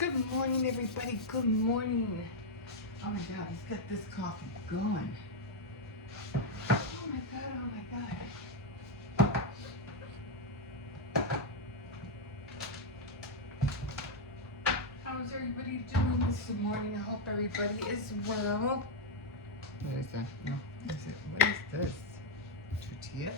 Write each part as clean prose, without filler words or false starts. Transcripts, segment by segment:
Good morning, everybody. Good morning. Oh my God, let's get this coffee going. Oh my God, oh my God. How's everybody doing this morning? I hope everybody is well. What is that? No, is it? What is this? Tortilla?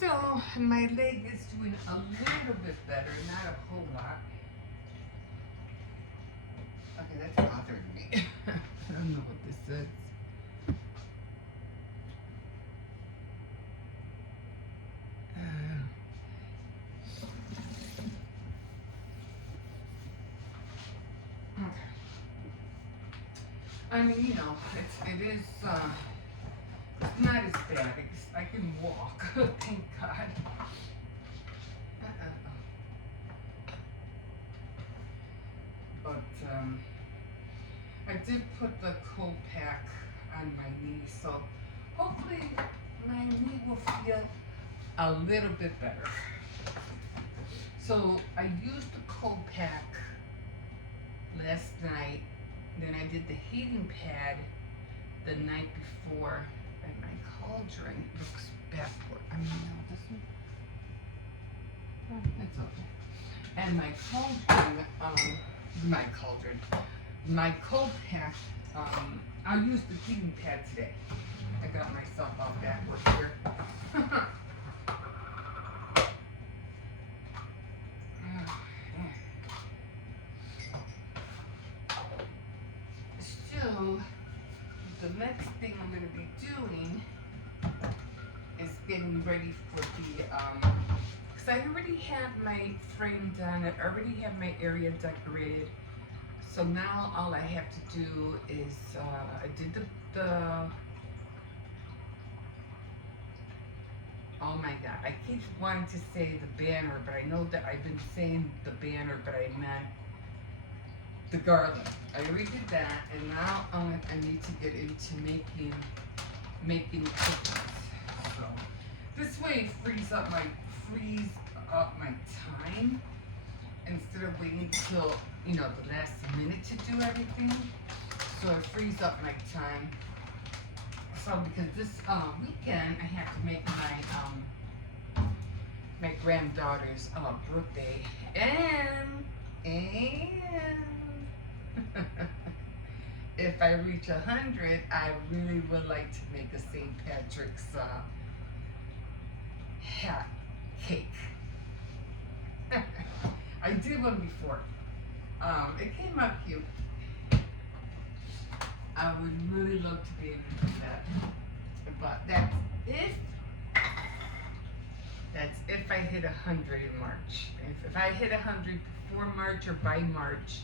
So, my leg is doing a little bit better, not a whole lot. Okay, that's bothering me. I don't know what this is. I mean, you know, it is not as bad. I can walk, thank God. But I did put the cold pack on my knee, so hopefully my knee will feel a little bit better. So I used the cold pack last night, then I did the heating pad the night before, and my cauldron looks backward. I mean, no, it doesn't. Oh, it's okay. And my my cold pack, I'll use the heating pad today. I got myself all backward here. So, the next thing I'm going to be doing is getting ready for the, because I already have my frame done, I already have my area decorated. So now all I have to do is, I did the oh my God, I keep wanting to say the banner, but I know that I've been saying the banner, but I meant the garland. I already did that, and now I need to get into making cookies. So this way it frees up my time instead of waiting till the last minute to do everything. So it frees up my time. So because this weekend I have to make my granddaughter's birthday, and if I reach 100, I really would like to make a St. Patrick's hat cake. I did one before. It came out cute. I would really love to be able to do that. But that's if I hit 100 in March. If I hit 100 before March or by March,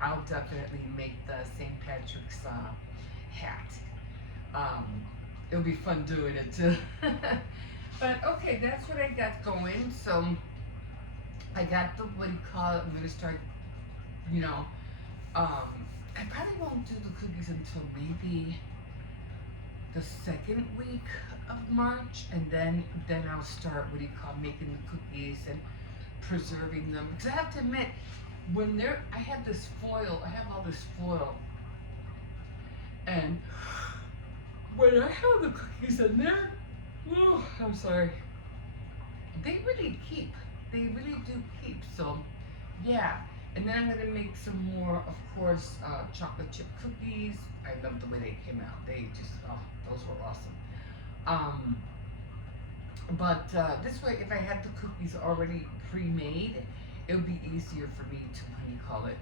I'll definitely make the St. Patrick's hat. It'll be fun doing it too. But okay, that's what I got going. So I got the, what do you call it? I'm gonna start, I probably won't do the cookies until maybe the second week of March, and then I'll start, what do you call, making the cookies and preserving them. Because I have to admit, I have all this foil, and when I have the cookies in there, oh, I'm sorry, they really keep. They really do keep. So, yeah. And then I'm gonna make some more, of course, chocolate chip cookies. I love the way they came out. They just, those were awesome. But this way, if I had the cookies already pre-made, it would be easier for me to, what do you call it,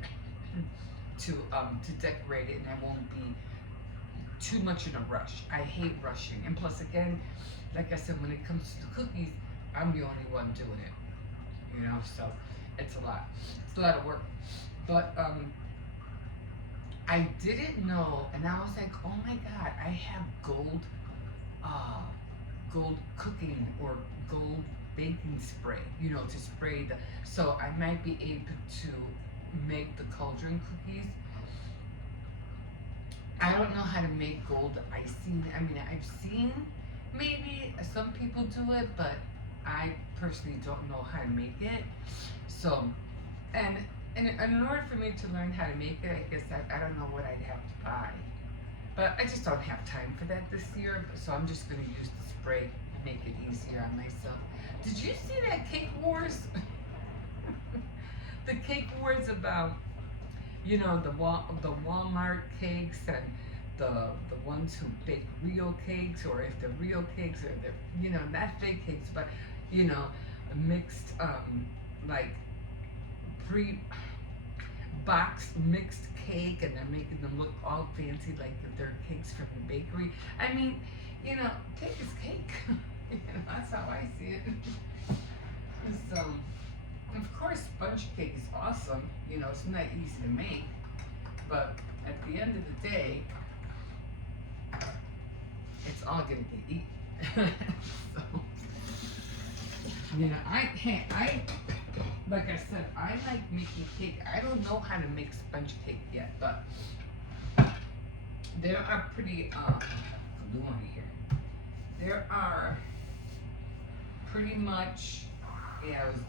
to decorate it, and I won't be too much in a rush. I hate rushing, and plus, again, like I said, when it comes to the cookies, I'm the only one doing it. So it's a lot. It's a lot of work. But I didn't know, and I was like, oh my God, I have gold cooking or gold baking spray, to spray so I might be able to make the cauldron cookies I don't know how to make gold icing. I mean, I've seen maybe some people do it, but I personally don't know how to make it. So, and in order for me to learn how to make it, I guess I don't know what I'd have to buy. But I just don't have time for that this year. So I'm just going to use the spray and make it easier on myself. Did you see that Cake Wars? The Cake Wars about, you know, the Walmart cakes and the ones who bake real cakes, or if they're real cakes, or they're, you know, not fake cakes, but, you know, mixed like pre boxed mixed cake, and they're making them look all fancy like if they're cakes from the bakery. I mean, you know, cake is cake. You know, that's how I see it. So, of course, sponge cake is awesome. You know, it's not easy to make, but at the end of the day, it's all gonna get eaten. So, you know, I like I said, I like making cake. I don't know how to make sponge cake yet, but there are pretty glue on here. There are pretty much, yeah, I was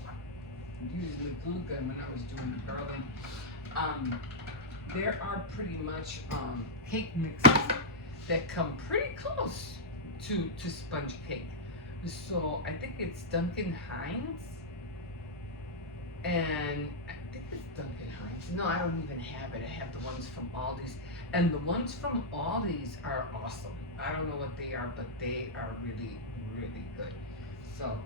using the glue gun when I was doing the curling. There are pretty much cake mixes that come pretty close to sponge cake. So I think it's Duncan Hines, and I think it's Duncan Hines. No, I don't even have it. I have the ones from Aldi's, and the ones from Aldi's are awesome. I don't know what they are, but they are really, really good. So,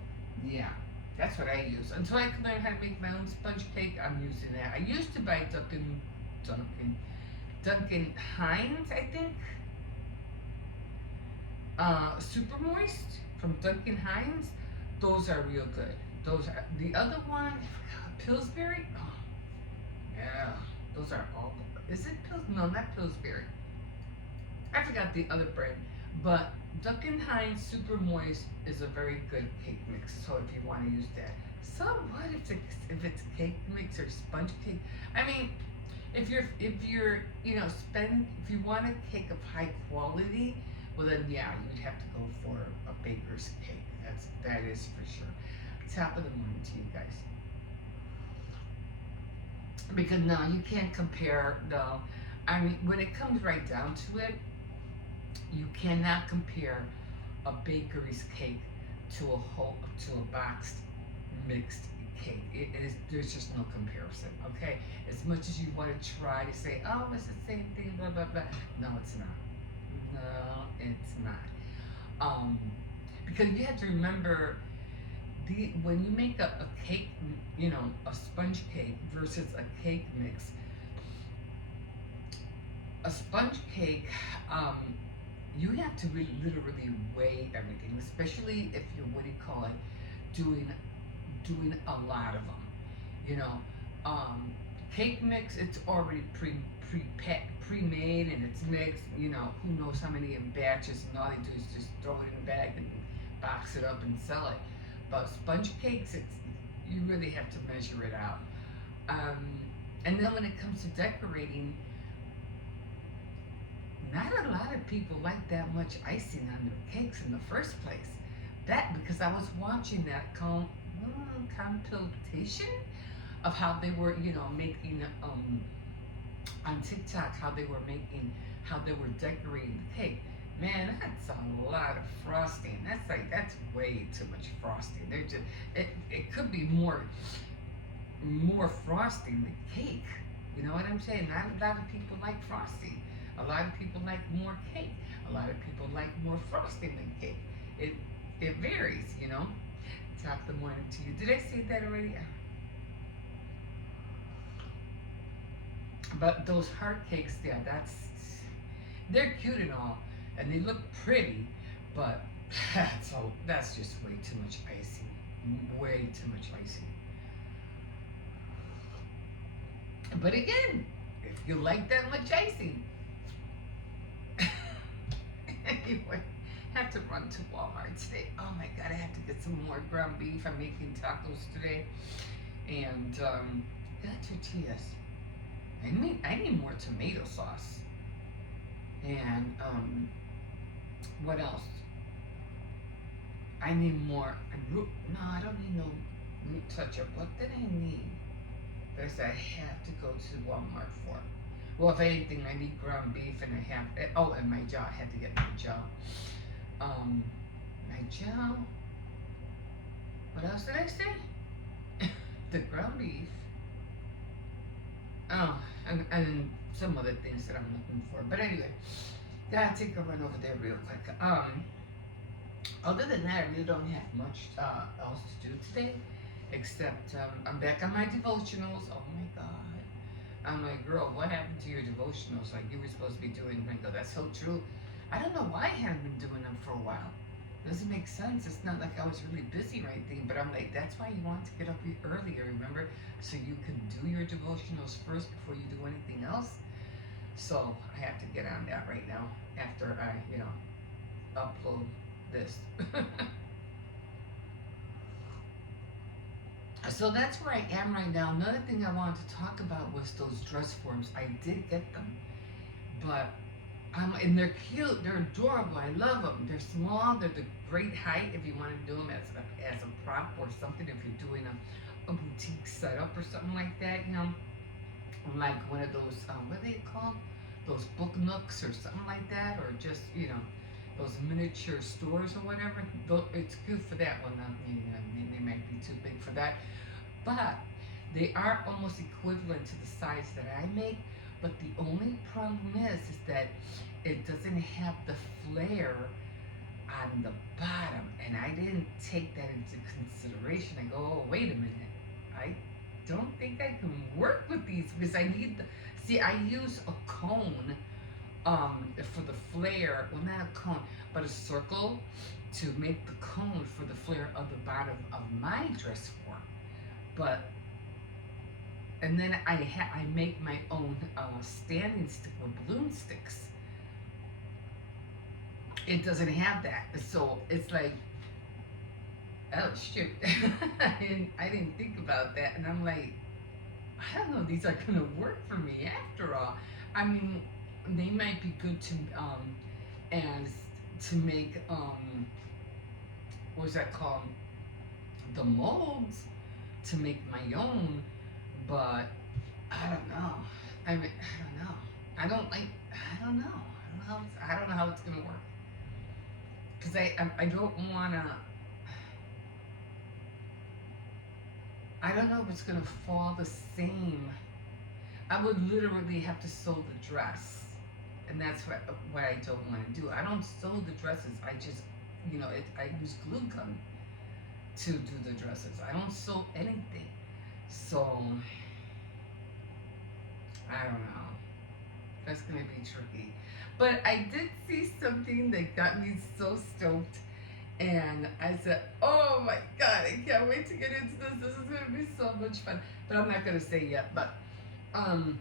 yeah, that's what I use. Until I can learn how to make my own sponge cake, I'm using that. I used to buy Duncan Hines, I think. Super Moist from Duncan Hines. Those are real good. Those are the other one, Pillsbury. Oh, yeah, those are all. Is it Pils? No, not Pillsbury. I forgot the other brand, but Duncan Hines Super Moist is a very good cake mix. So if you want to use that, so what if it's cake mix or sponge cake? I mean, if you're you know if you want a cake of high quality, well then yeah, you'd have to go for a baker's cake. That is for sure. Top of the morning to you guys. Because no, you can't compare. No, I mean when it comes right down to it, you cannot compare a bakery's cake to a boxed mixed cake. It is there's just no comparison. Okay, as much as you want to try to say, oh, it's the same thing, blah blah blah. No, it's not. No, it's not. Because you have to remember when you make a cake, you know, a sponge cake versus a cake mix. A sponge cake, you have to really literally weigh everything, especially if you're what do you call it, doing a lot of them. You know, cake mix it's already pre-made and it's mixed. You know, who knows how many in batches, and all they do is just throw it in a bag and box it up and sell it. But sponge cakes, you really have to measure it out. And then when it comes to decorating, not a lot of people like that much icing on their cakes in the first place. That because I was watching that compilation of how they were, you know, making on TikTok how they were decorating the cake. Man, that's a lot of frosting. That's way too much frosting. They're just it could be more frosting than cake. You know what I'm saying? Not a lot of people like frosting. A lot of people like more cake. A lot of people like more frosting than cake. It varies, you know. Top of the morning to you. Did I say that already? But those heart cakes, yeah, they're cute and all, and they look pretty, but that's just way too much icing. Way too much icing. But again, if you like that much icing, anyway, have to run to Walmart today. Oh my God, I have to get some more ground beef. I'm making tacos today, and got tortillas. I need more tomato sauce. And what else? I need more root. No, I don't need no root touch up. What did I need? There's I have to go to Walmart for. Well, if anything, I need ground beef, and I have. Oh, and my jaw. I had to get my jaw. My jaw. What else did I say? The ground beef. Oh, and some other things that I'm looking for. But anyway, gotta take a run over there real quick. Other than that, I really don't have much else to do today, except I'm back on my devotionals. Oh my God. I'm like, girl, what happened to your devotionals? Like, you were supposed to be doing them. I go, that's so true. I don't know why I haven't been doing them for a while. Doesn't make sense. It's not like I was really busy or anything, but I'm like, that's why you want to get up earlier, remember? So you can do your devotionals first before you do anything else. So I have to get on that right now after I, upload this. So that's where I am right now. Another thing I wanted to talk about was those dress forms. I did get them, but and they're cute. They're adorable. I love them. They're small. They're the great height if you want to do them as a prop or something. If you're doing a boutique setup or something like that, like one of those what are they called? Those book nooks or something like that, or just those miniature stores or whatever. It's good for that one. They might be too big for that, but they are almost equivalent to the size that I make. But the only problem is that it doesn't have the flare on the bottom, and I didn't take that into consideration. I go, oh, wait a minute, I don't think I can work with these because I need see, I use a cone for the flare. Well, not a cone, but a circle to make the cone for the flare of the bottom of my dress form. But and then I make my own standing stick or balloon sticks. It doesn't have that, so it's like, oh shoot, I didn't think about that, and I'm like, I don't know, these are gonna work for me after all. I mean, they might be good to as to make what's that called, the molds to make my own, but I don't know. I mean, I don't know. I don't like. I don't know. I don't know how it's gonna work because I don't wanna. I don't know if it's gonna fall the same. I would literally have to sew the dress, and that's what I don't want to do. I don't sew the dresses. I just, I use glue gun to do the dresses. I don't sew anything. So I don't know. That's gonna be tricky. But I did see something that got me so stoked. And I said, oh my God, I can't wait to get into this. This is gonna be so much fun. But I'm not gonna say yet, um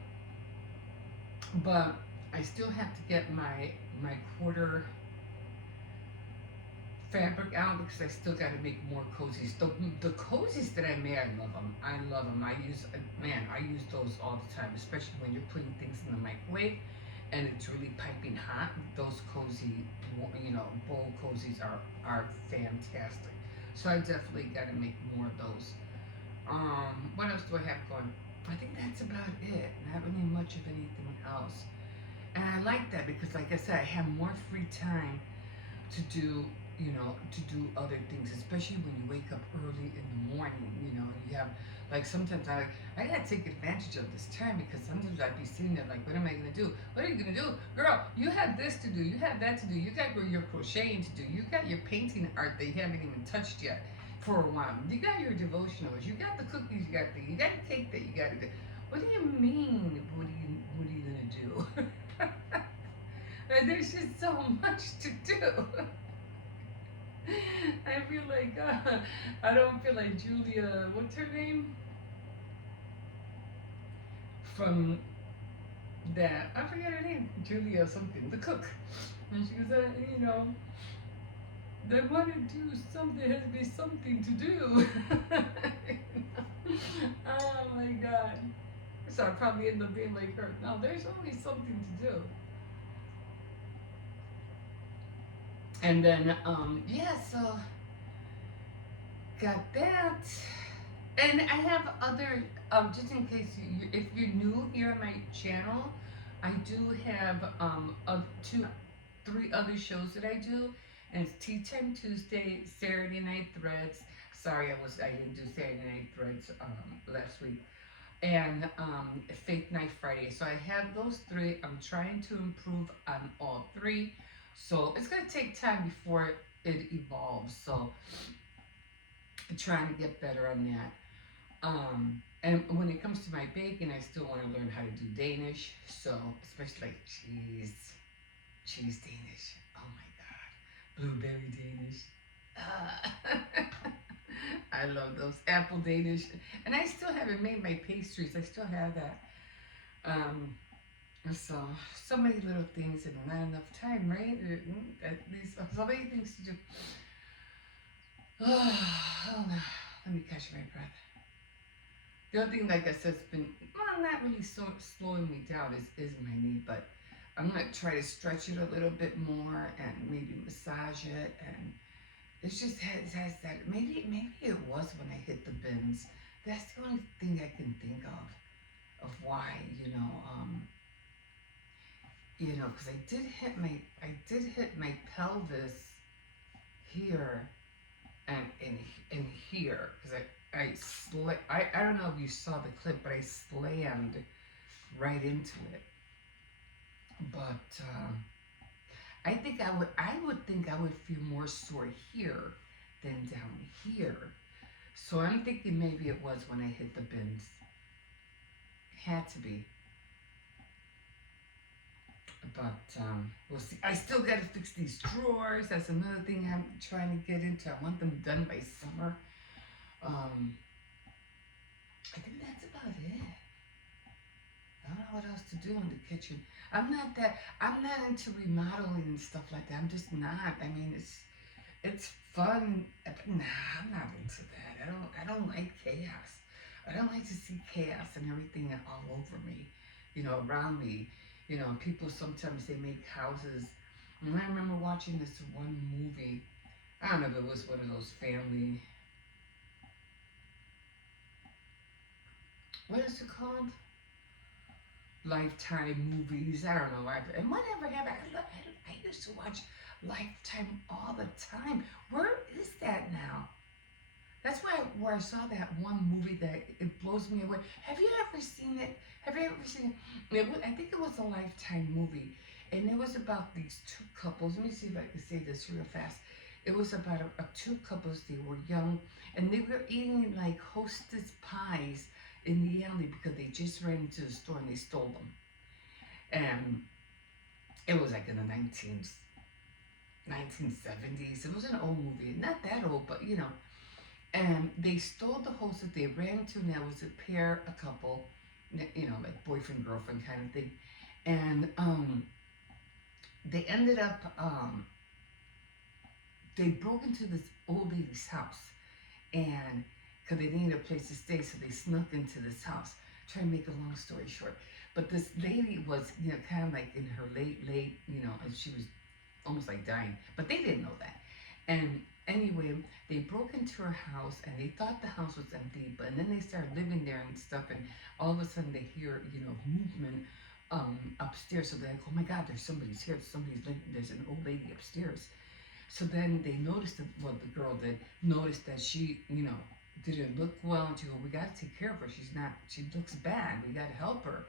but I still have to get my quarter fabric out because I still got to make more cozies. The cozies that I made, I love them. I love them. I use those all the time, especially when you're putting things in the microwave and it's really piping hot. Those cozy, bowl cozies are fantastic. So I definitely got to make more of those. What else do I have going? I think that's about it. Not really much of anything else. And I like that because, like I said, I have more free time to do other things, especially when you wake up early in the morning. You have, like, sometimes I gotta take advantage of this time because sometimes I'd be sitting there like, what am I gonna do? What are you gonna do, girl? You have this to do. You have that to do. You got your crocheting to do. You got your painting art that you haven't even touched yet for a while. You got your devotionals. You got the cookies. You got the cake that you gotta do. What do you mean? What are you gonna do? There's just so much to do. I feel like I don't feel like Julia. What's her name? From that, I forget her name. Julia something, the cook. And she goes, they want to do something. There has to be something to do. Oh my God. So I probably end up being like her. No, there's always something to do. And then yeah, so got that. And I have other, just in case if you're new here on my channel, I do have three other shows that I do, and it's Tea Time Tuesday, Saturday Night Threads. Sorry, I didn't do Saturday Night Threads last week, and Faith Night Friday. So I have those three. I'm trying to improve on all three, so it's gonna take time before it evolves. So I'm trying to get better on that. And when it comes to my baking, I still want to learn how to do Danish. So, especially like cheese Danish. Oh my God, blueberry Danish. Uh, I love those apple Danish, and I still haven't made my pastries. I still have that. Um, so many little things and not enough time, right? At least so many things to do. Oh, no. Let me catch my breath. The other thing, like I said, has been well, not really slowing me down is my knee, but I'm gonna try to stretch it a little bit more and maybe massage it, and it has that. Maybe it was when I hit the bins. That's the only thing I can think of why because I did hit my pelvis here and here because I don't know if you saw the clip, but I slammed right into it. But I would think I would feel more sore here than down here. So I'm thinking maybe it was when I hit the bins. Had to be. But we'll see. I still got to fix these drawers. That's another thing I'm trying to get into. I want them done by summer. Um, I think that's about it. I don't know what else to do in the kitchen. I'm not into remodeling and stuff like that. I'm just not. I mean, it's fun, but nah, I'm not into that. I don't like chaos. I don't like to see chaos and everything all over me, around me. People sometimes they make houses. And I remember watching this one movie. I don't know if it was one of those family. What is it called? Lifetime movies. I don't know. And whatever happened. I used to watch Lifetime all the time. Where is that now? That's where I saw that one movie that it blows me away. Have you ever seen it? Have you ever seen it? I think it was a Lifetime movie, and it was about these two couples. Let me see if I can say this real fast. It was about two couples. They were young, and they were eating like Hostess pies in the alley because they just ran into the store and they stole them. And it was like in the 1970s. It was an old movie, not that old, but And they stole the hostess. They ran to, and there was a couple, like boyfriend girlfriend kind of thing, and they ended up they broke into this old lady's house, and because they needed a place to stay, so they snuck into this house. Trying to make a long story short, but this lady was, kind of like in her late, and she was almost like dying, but they didn't know that. And anyway, they broke into her house, and they thought the house was empty, but and then they started living there and stuff, and all of a sudden they hear, movement upstairs. So they're like, oh my God, somebody's here. There's an old lady upstairs. So then they noticed that, well, the girl did notice that she, didn't look well, and she goes, we got to take care of her. She looks bad. We got to help her.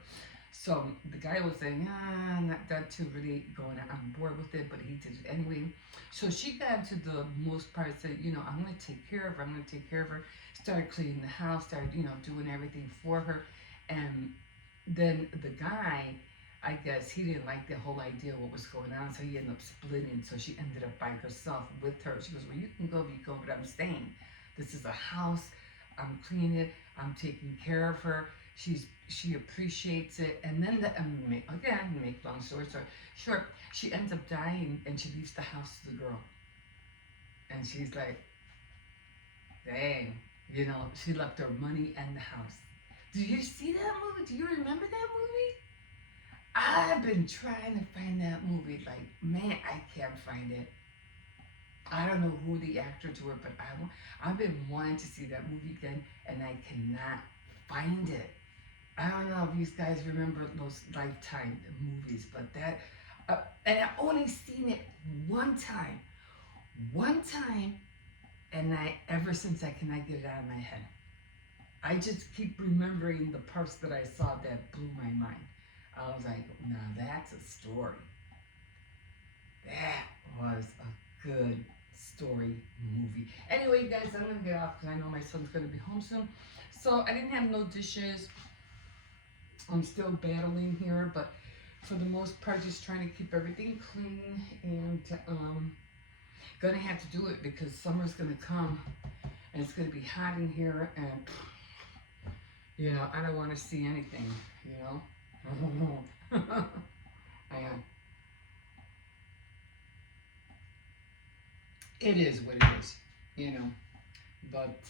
So the guy was saying, not too really going on board with it, but he did it anyway. So she got to the most part, said, I'm going to take care of her. I'm going to take care of her. Started cleaning the house, started, doing everything for her. And then the guy, I guess he didn't like the whole idea of what was going on, so he ended up splitting. So she ended up by herself with her. She goes, well, you can go if you go, but I'm staying. This is a house. I'm cleaning it. I'm taking care of her. She appreciates it. And then make long story short, she ends up dying, and she leaves the house to the girl. And she's like, dang, she left her money and the house. Do you see that movie? Do you remember that movie? I've been trying to find that movie. Like, man, I can't find it. I don't know who the actors were, but I've been wanting to see that movie again, and I cannot find it. I don't know if you guys remember those Lifetime movies, but and I only seen it one time, and ever since I cannot get it out of my head. I just keep remembering the parts that I saw that blew my mind. I was like, now that's a story. That was a good story movie. Anyway, guys, I'm gonna get off because I know my son's gonna be home soon. So I didn't have no dishes. I'm still battling here, but for the most part, just trying to keep everything clean and gonna have to do it because summer's gonna come and it's gonna be hot in here and I don't want to see anything, I am. It is what it is. But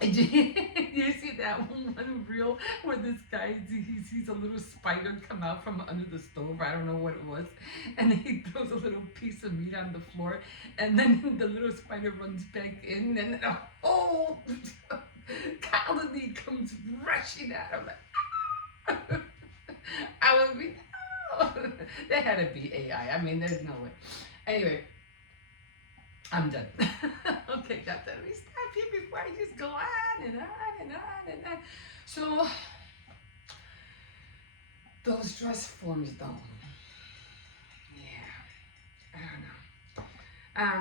did you see that one reel where this guy he sees a little spider come out from under the stove? I don't know what it was, and he throws a little piece of meat on the floor, and then the little spider runs back in, and a whole colony comes rushing at him. I would be, no. That had to be AI. I mean, there's no way. Anyway, I'm done. Okay, that's let me stop here before I just go on and on and on and on. So, those dress forms, though. Yeah, I don't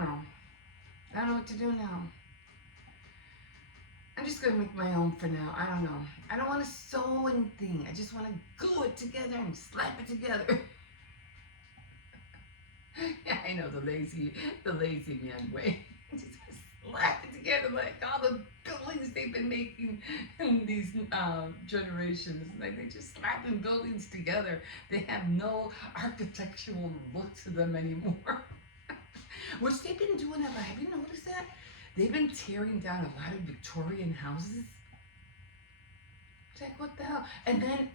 know. I don't know what to do now. I'm just gonna make my own for now. I don't know. I don't want to sew anything. I just want to glue it together and slap it together. Yeah, I know the lazy man way. Just slap it together like all the buildings they've been making in these generations. Like they just slapping buildings together. They have no architectural look to them anymore. Which they've been doing that. Have you noticed that? They've been tearing down a lot of Victorian houses. It's like, what the hell? And then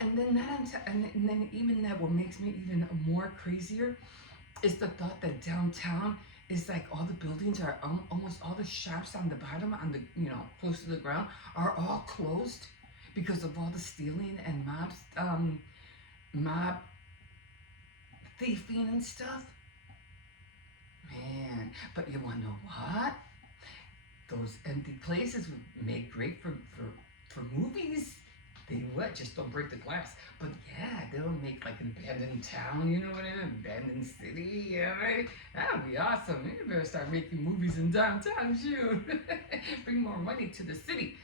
even that, what makes me even more crazier is the thought that downtown is like all the buildings are almost all the shops on the bottom, on the close to the ground, are all closed because of all the stealing and mob thieving and stuff. Man, but you want to know what? Those empty places would make great for movies. They would, just don't break the glass. But yeah, they'll make like an abandoned town, you know what I mean? Abandoned city, yeah, right? That would be awesome. You better start making movies in downtown, shoot. Bring more money to the city.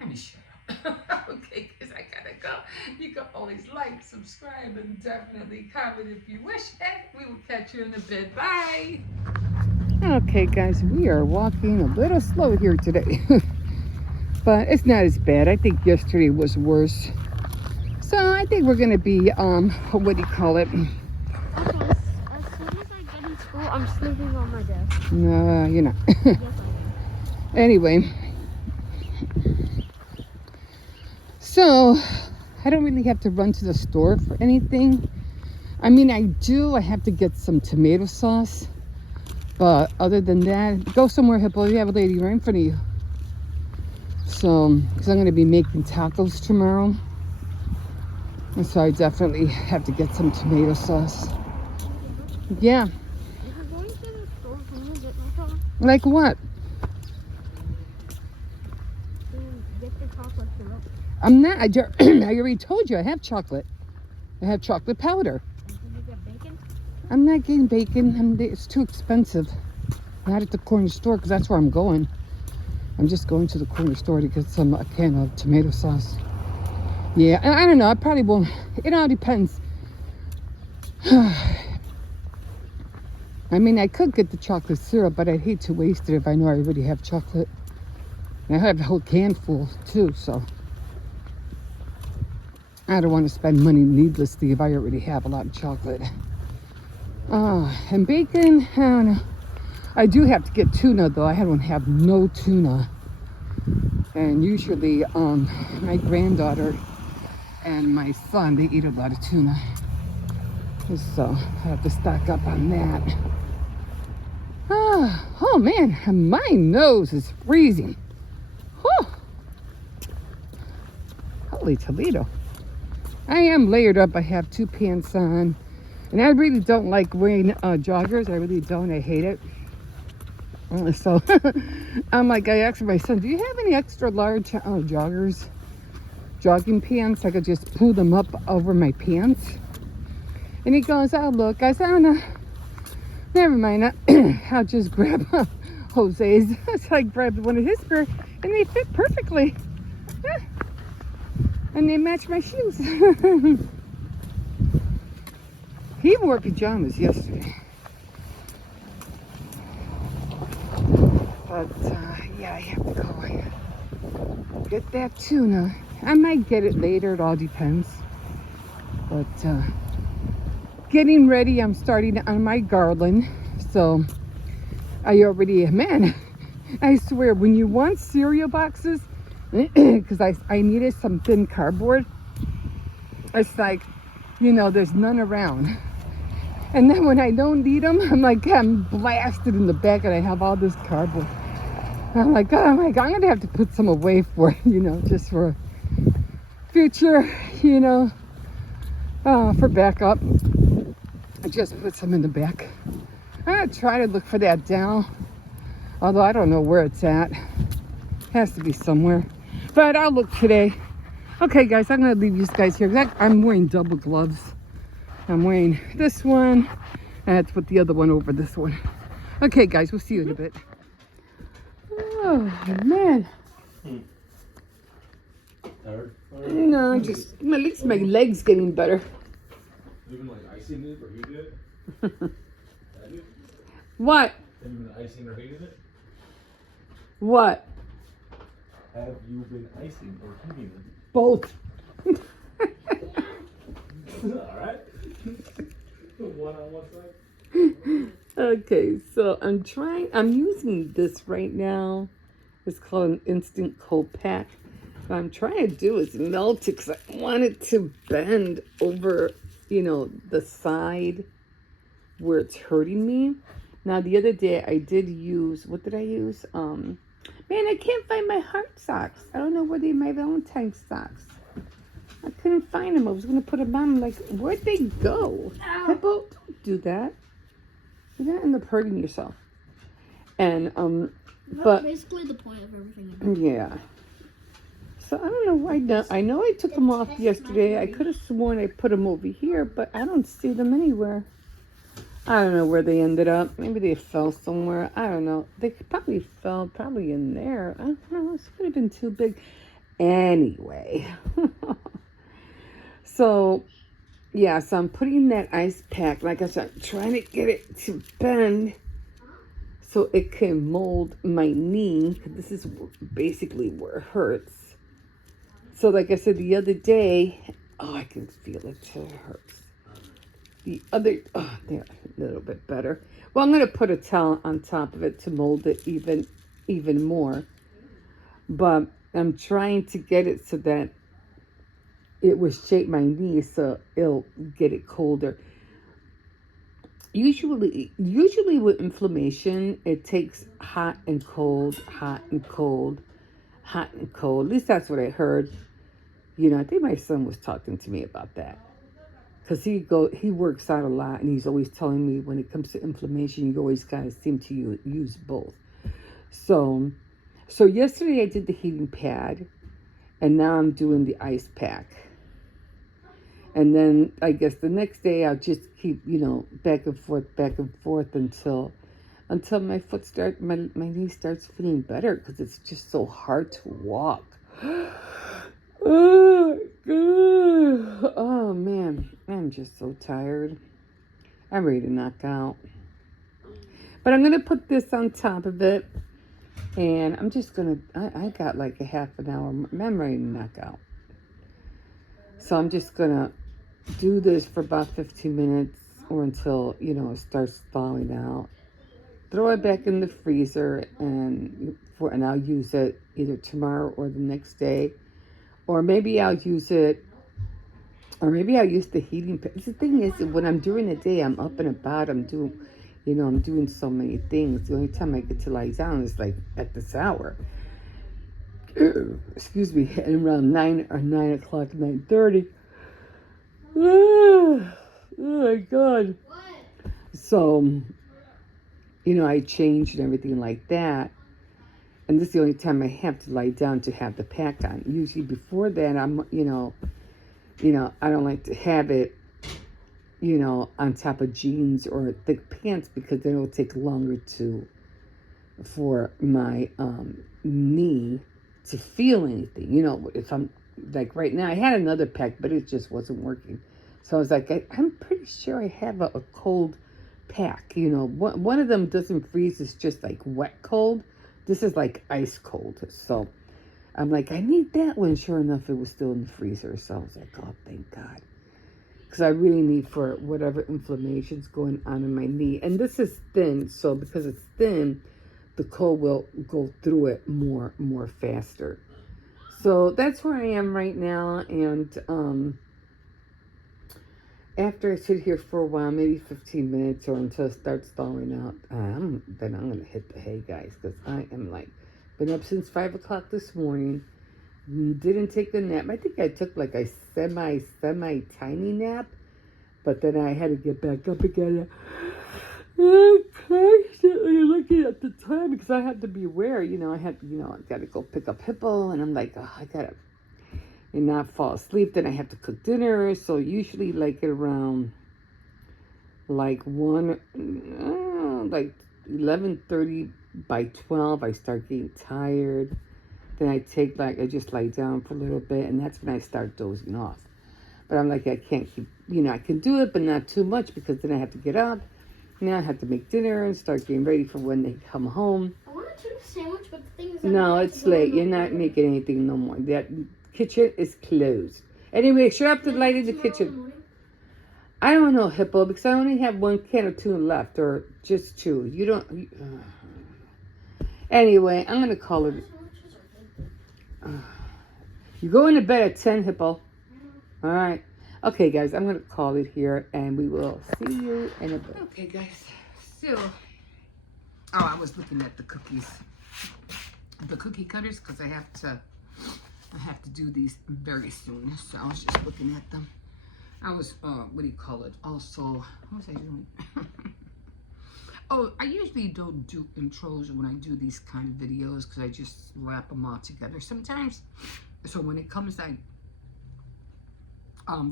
Let me shut up. Okay, because I gotta go. You can always like, subscribe, and definitely comment if you wish. And we will catch you in a bit. Bye. Okay, guys, we are walking a little slow here today. But it's not as bad. I think yesterday was worse. So I think we're going to be, what do you call it? Okay, as soon as I get in school, I'm sleeping on my desk. No, you're not. Yes, I am. Anyway. So, I don't really have to run to the store for anything. I mean, I do. I have to get some tomato sauce. But other than that, go somewhere, Hippo. You have a lady right in front of you. So, because I'm going to be making tacos tomorrow. And so I definitely have to get some tomato sauce. Yeah. If you're going to the store, can you get me some? Like what? Get the chocolate syrup. I'm not. I already told you I have chocolate. I have chocolate powder. And can you get bacon? I'm not getting bacon. It's too expensive. Not at the corner store because that's where I'm going. I'm just going to the corner store to get a can of tomato sauce. Yeah, I don't know. I probably won't. It all depends. I mean, I could get the chocolate syrup, but I'd hate to waste it if I know I already have chocolate. And I have a whole can full, too, so. I don't want to spend money needlessly if I already have a lot of chocolate. And bacon, I don't know. I do have to get tuna, though. I don't have no tuna. And usually, my granddaughter and my son, they eat a lot of tuna. So I have to stock up on that. Oh man, my nose is freezing. Whew. Holy Toledo. I am layered up. I have 2 pants on. And I really don't like wearing joggers. I really don't. I hate it. So I'm like, I asked my son, do you have any extra large joggers? Jogging pants? I could just pull them up over my pants. And he goes, oh, look. I said, oh, no. Never mind. I'll just grab Jose's. So I grabbed one of his pair, and they fit perfectly. Yeah. And they match my shoes. He wore pajamas yesterday. But, yeah, I have to go get that tuna. I might get it later. It all depends. But, getting ready. I'm starting on my garland. So, I already, man, I swear, when you want cereal boxes, because I needed some thin cardboard, it's like, you know, there's none around. And then when I don't need them, I'm blasted in the back and I have all this cardboard. I'm like, oh my God, I'm going to have to put some away for, just for future, for backup. I just put some in the back. I'm going to try to look for that down. Although I don't know where it's at. Has to be somewhere. But I'll look today. Okay, guys, I'm going to leave you guys here. I'm wearing double gloves. I'm wearing this one. And I put the other one over this one. Okay, guys, we'll see you in a bit. Oh, man. Tired? No, just at least my legs getting better. Even like icing it or heating it? Have you? What? Have you been icing or heating it? What? Have you been icing or heating it? Both. Alright. One on one side. Okay, so I'm using this right now. It's called an instant cold pack. What I'm trying to do is melt it because I want it to bend over, the side where it's hurting me. Now, the other day I did use, what did I use? Man, I can't find my heart socks. I don't know where my Valentine's socks. I couldn't find them. I was going to put them on. I'm like, where'd they go? Hippo, don't do that. You're going to end up hurting yourself. And, but. Basically the point of everything. Yeah. So I don't know why. I know I took them off yesterday. I could have sworn I put them over here, but I don't see them anywhere. I don't know where they ended up. Maybe they fell somewhere. I don't know. They probably fell in there. I don't know. This could have been too big. Anyway. So, yeah. So I'm putting that ice pack. Like I said, I'm trying to get it to bend so it can mold my knee. This is basically where it hurts. So like I said the other day, I can feel it too. It hurts. The other, there, a little bit better. Well, I'm going to put a towel on top of it to mold it even more. But I'm trying to get it so that it will shape my knee so it'll get it colder. Usually with inflammation, it takes hot and cold, hot and cold, hot and cold. At least that's what I heard. I think my son was talking to me about that. Because he works out a lot, and he's always telling me when it comes to inflammation, you always kind of seem to use both. So yesterday I did the heating pad, and now I'm doing the ice pack. And then I guess the next day I'll just keep, back and forth until my knee starts feeling better because it's just so hard to walk. Oh man, I'm just so tired. I'm ready to knock out. But I'm gonna put this on top of it, and I'm just gonna. I got like a half an hour. I'm ready to knock out. So I'm just gonna do this for about 15 minutes or until it starts thawing out. Throw it back in the freezer, and I'll use it either tomorrow or the next day. Or maybe I'll use the heating pad. The thing is, when I'm during the day, I'm up and about. I'm doing, You know, I'm doing so many things. The only time I get to lie down is like at this hour. Excuse me, and around 9 o'clock, 9:30. Oh my God. So, you know, I changed and everything like that. And this is the only time I have to lie down to have the pack on. Usually before that, I'm, I don't like to have it, on top of jeans or thick pants because then it'll take longer for my knee to feel anything. You know, if I'm like right now, I had another pack, but it just wasn't working. So I was like, I'm pretty sure I have a cold pack. You know, one of them doesn't freeze; it's just like wet cold. This is like ice cold. So I'm like, I need that one. Sure enough, it was still in the freezer. So I was like, oh, thank God. Because I really need for whatever inflammation's going on in my knee. And this is thin. So because it's thin, the cold will go through it more faster. So that's where I am right now. And after I sit here for a while, maybe 15 minutes or until it starts thawing out, then I'm going to hit the hay, guys, because I am like, been up since 5 o'clock this morning, didn't take a nap. I think I took like a semi tiny nap, but then I had to get back up again. I'm constantly looking at the time because I have to be aware, I got to go pick up Hippo, and I'm like, oh, I got to and not fall asleep. Then I have to cook dinner. So usually like at around like 11:30 by 12, I start getting tired. Then I just lie down for a little bit, and that's when I start dozing off. But I'm like, I can't keep, I can do it, but not too much because then I have to get up. Now I have to make dinner and start getting ready for when they come home. I wanted to do a sandwich, but the thing is, no, it's late. You're not making anything no more. That kitchen is closed. Anyway, shut up the light in the kitchen. I don't know, Hippo, because I only have one can of tuna left, or just two. You don't. Anyway, I'm gonna call it. You're going to bed at 10, Hippo. All right. Okay, guys, I'm gonna call it here, and we will see you in a bit. Okay, guys. So, I was looking at the cookies, the cookie cutters, because I have to do these very soon. So I was just looking at them. I was, also, what was I doing? I usually don't do intros when I do these kind of videos because I just wrap them all together sometimes. So when it comes like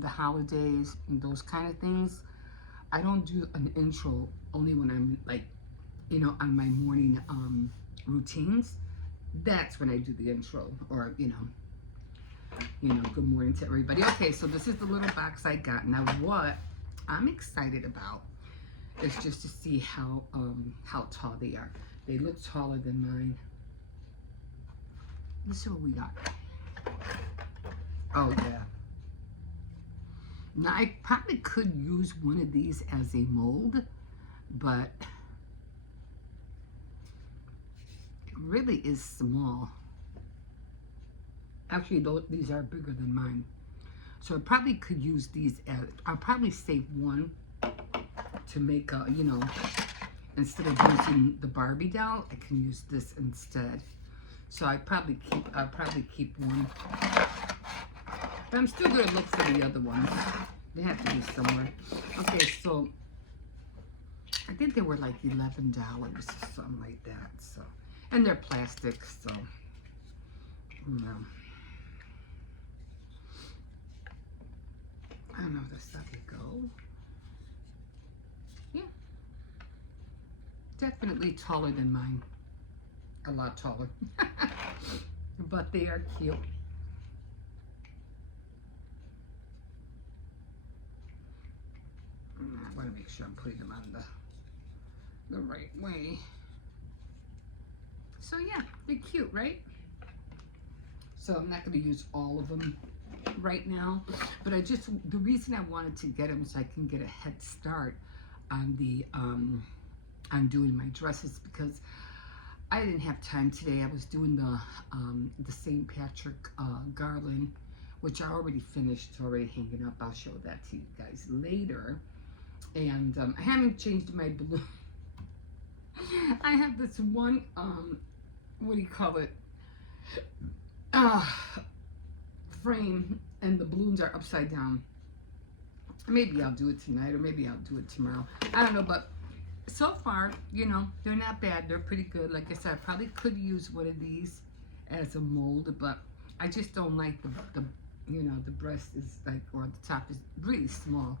the holidays and those kind of things, I don't do an intro only when I'm like, on my morning routines. That's when I do the intro, or good morning to everybody. Okay, so this is the little box I got. Now what I'm excited about is just to see how tall they are. They look taller than mine. Let's see what we got. Oh yeah. Now I probably could use one of these as a mold, but it really is small. Actually, these are bigger than mine. So I probably could use these as, I'll probably save one to make a, instead of using the Barbie doll, I can use this instead. So I'll probably keep one. But I'm still gonna look for the other ones. They have to be somewhere. Okay, so I think they were like $11 or something like that. So, and they're plastic, so I don't know if that's how they go. Yeah. Definitely taller than mine. A lot taller. But they are cute. I want to make sure I'm putting them on the right way. So yeah, they're cute, right? So I'm not going to use all of them right now, but the reason I wanted to get them so I can get a head start on the on doing my dresses, because I didn't have time today. I was doing the St. Patrick garland, which I already finished, already hanging up. I'll show that to you guys later. And I haven't changed my balloon. I have this one, what do you call it? Frame, and the balloons are upside down. Maybe I'll do it tonight, or maybe I'll do it tomorrow. I don't know, but so far, you know, they're not bad. They're pretty good. Like I said, I probably could use one of these as a mold, but I just don't like the you know, the breast is like, or the top is really small,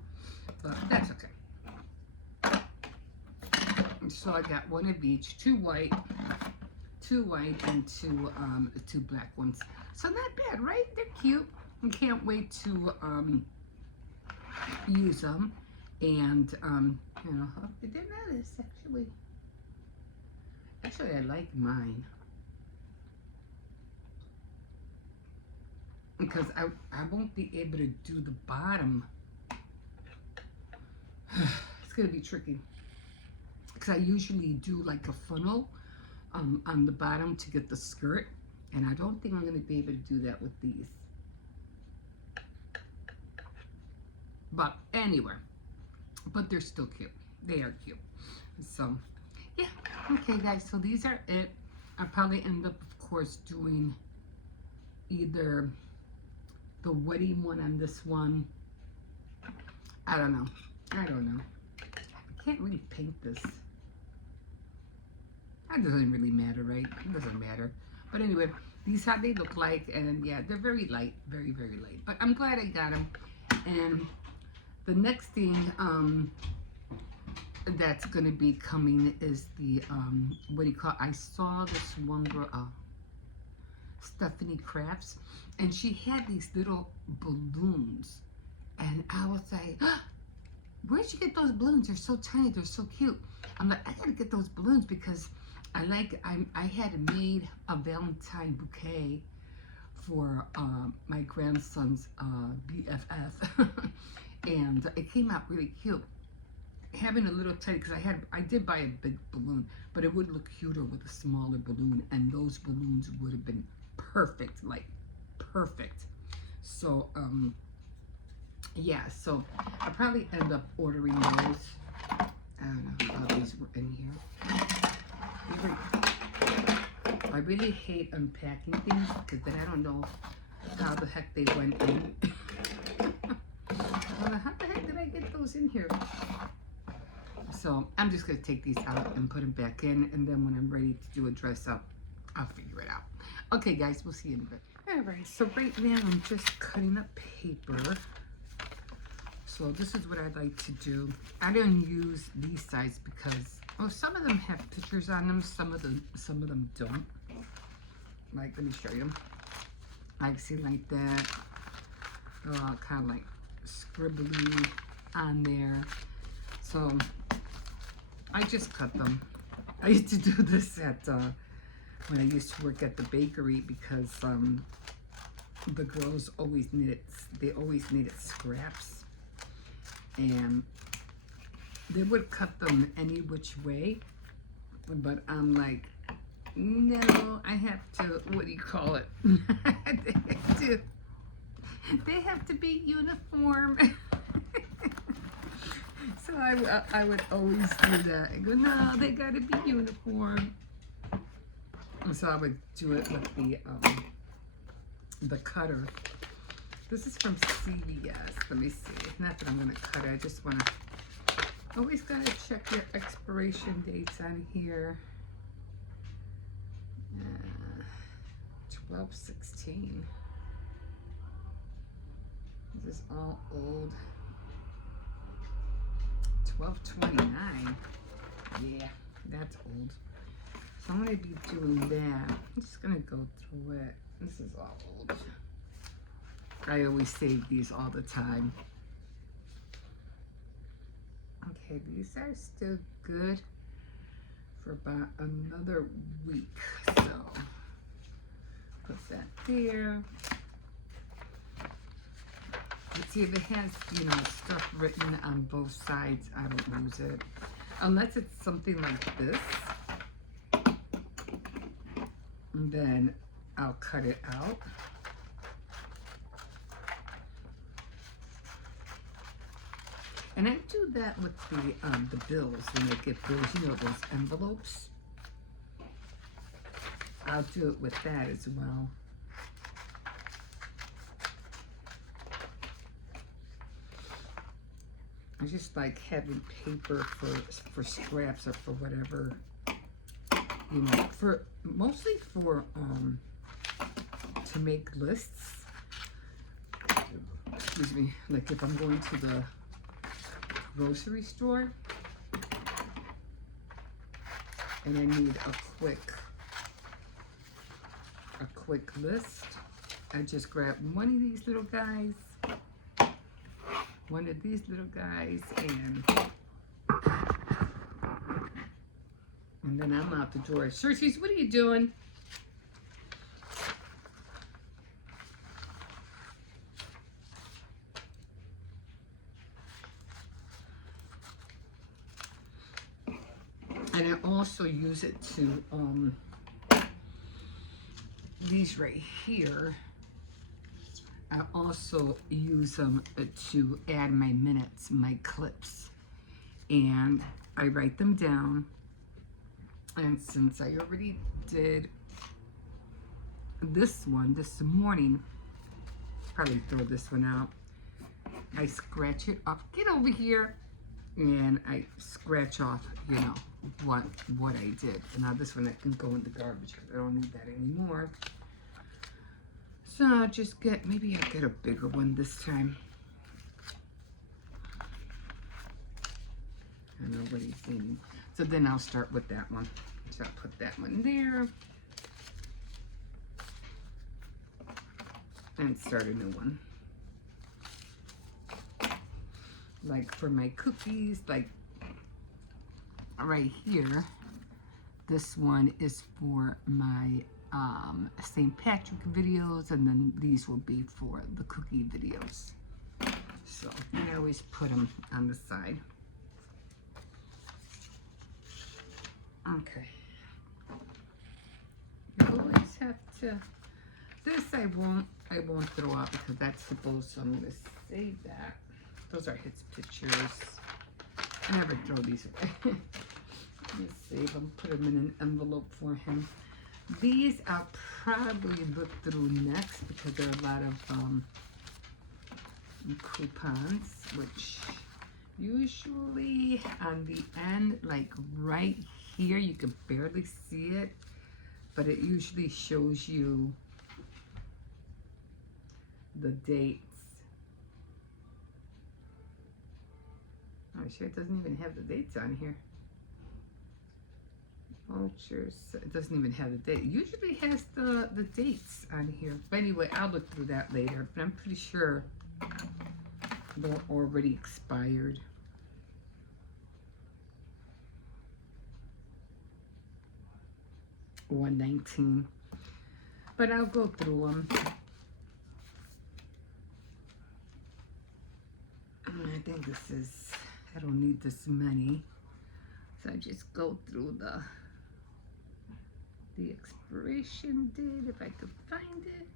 but that's okay. So I got one of each, two white and two black ones. So not bad, right? They're cute. I can't wait to use them, and you know, they're nice actually. Actually, I like mine because I won't be able to do the bottom. It's gonna be tricky because I usually do like a funnel on the bottom to get the skirt, and I don't think I'm gonna be able to do that with these. But anyway, but they're still cute. They are cute. So yeah, okay guys, so these are it. I'll probably end up, of course, doing either the wedding one and this one. I don't know. I can't really paint this. That doesn't really matter, right? It doesn't matter. But anyway, these how they look like, and yeah, they're very light, very, very light. But I'm glad I got them. And the next thing that's gonna be coming is the what do you call? I saw this one girl, Stephanie Crafts, and she had these little balloons, and I was like, oh, where'd you get those balloons? They're so tiny, they're so cute. I'm like, I gotta get those balloons because I had made a Valentine bouquet for my grandson's BFF, and it came out really cute. Having a little teddy, because I did buy a big balloon, but it would look cuter with a smaller balloon, and those balloons would have been perfect, like perfect. So yeah, so I'll probably end up ordering those. I don't know how these were in here. I really hate unpacking things because then I don't know how the heck they went in. Well, how the heck did I get those in here? So I'm just gonna take these out and put them back in, and then when I'm ready to do a dress up, I'll figure it out. Okay guys, we'll see you in a bit. Alright, so right now I'm just cutting up paper. So this is what I like to do. I don't use these sides because, well, some of them have pictures on them, some of them don't. Like, let me show you them. I see like that. They're all kind of like scribbly on there. So I just cut them. I used to do this at when I used to work at the bakery because the girls always needed scraps, and they would cut them any which way, but I'm like, no, I have to, what do you call it? They have to be uniform. So I would always do that. I go, no, they gotta be uniform. And so I would do it with the cutter. This is from CVS. Let me see. Not that I'm gonna cut it. I just wanna. Always gotta check your expiration dates on here. 12/16. This is all old. 12/29. Yeah, that's old. So I'm gonna be doing that. I'm just gonna go through it. This is all old. I always save these all the time. Okay, these are still good for about another week. So put that there. See if it has, you know, stuff written on both sides, I don't use it. Unless it's something like this. And then I'll cut it out. And I do that with the bills, when I get bills, you know, those envelopes. I'll do it with that as well. I just like having paper for scraps or for whatever, you know, for mostly for to make lists. Excuse me, like if I'm going to the grocery store and I need a quick list, I just grab one of these little guys, and then I'm out the door. Cersei, what are you doing? And I also use it to, these right here, I also use them to add my minutes, my clips. And I write them down. And since I already did this one this morning, probably throw this one out. I scratch it off. Get over here. And I scratch off, you know, what I did. And now this one I can go in the garbage because I don't need that anymore. So I'll just get, maybe I'll get a bigger one this time. I don't know what he's saying. So then I'll start with that one. So I'll put that one there. And start a new one. Like for my cookies, like right here, this one is for my St. Patrick videos, and then these will be for the cookie videos. So I always put them on the side. Okay. You always have to. This I won't throw out because that's supposed. So I'm gonna save that. Those are his pictures. I never throw these away. Let's save them, put them in an envelope for him. These I'll probably look through next because there are a lot of coupons, which usually on the end, like right here, you can barely see it, but it usually shows you the dates. Oh, sure, it doesn't even have the dates on here. Vouchers, it doesn't even have the date. It usually has the dates on here. But anyway, I'll look through that later. But I'm pretty sure they're already expired. $1.19. But I'll go through them. I think this is, I don't need this many. So I just go through the expiration date, if I could find it.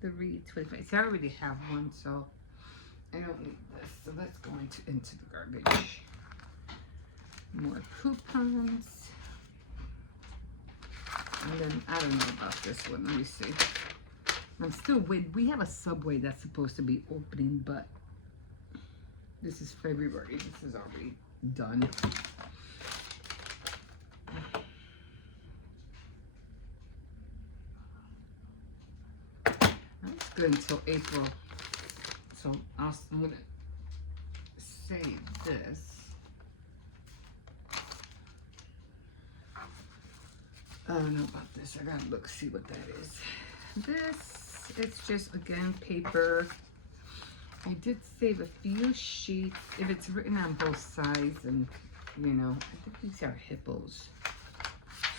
3/25. See, I already have one, so I don't need this. So that's going into the garbage. More coupons. And then, I don't know about this one. Let me see. I'm still waiting. We have a Subway that's supposed to be opening, but this is February. This is already done. That's good until April. So I'm going to save this. I don't know about this. I gotta look, see what that is. This, it's just, again, paper. I did save a few sheets. If it's written on both sides, and, you know, I think these are hippos.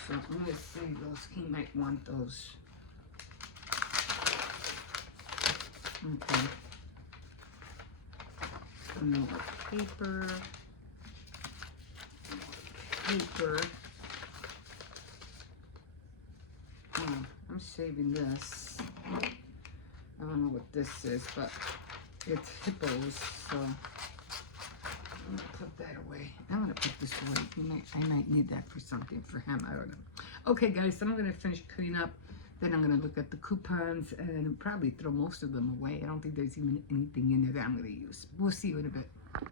So I'm gonna save those. He might want those. Okay. Some more paper. Paper. I'm saving this. I don't know what this is, but it's hippos, so I might need that for something for him. I don't know. Okay, guys, so I'm gonna finish cleaning up. Then I'm gonna look at the coupons and probably throw most of them away. I don't think there's even anything in there that I'm gonna use. We'll see you in a bit.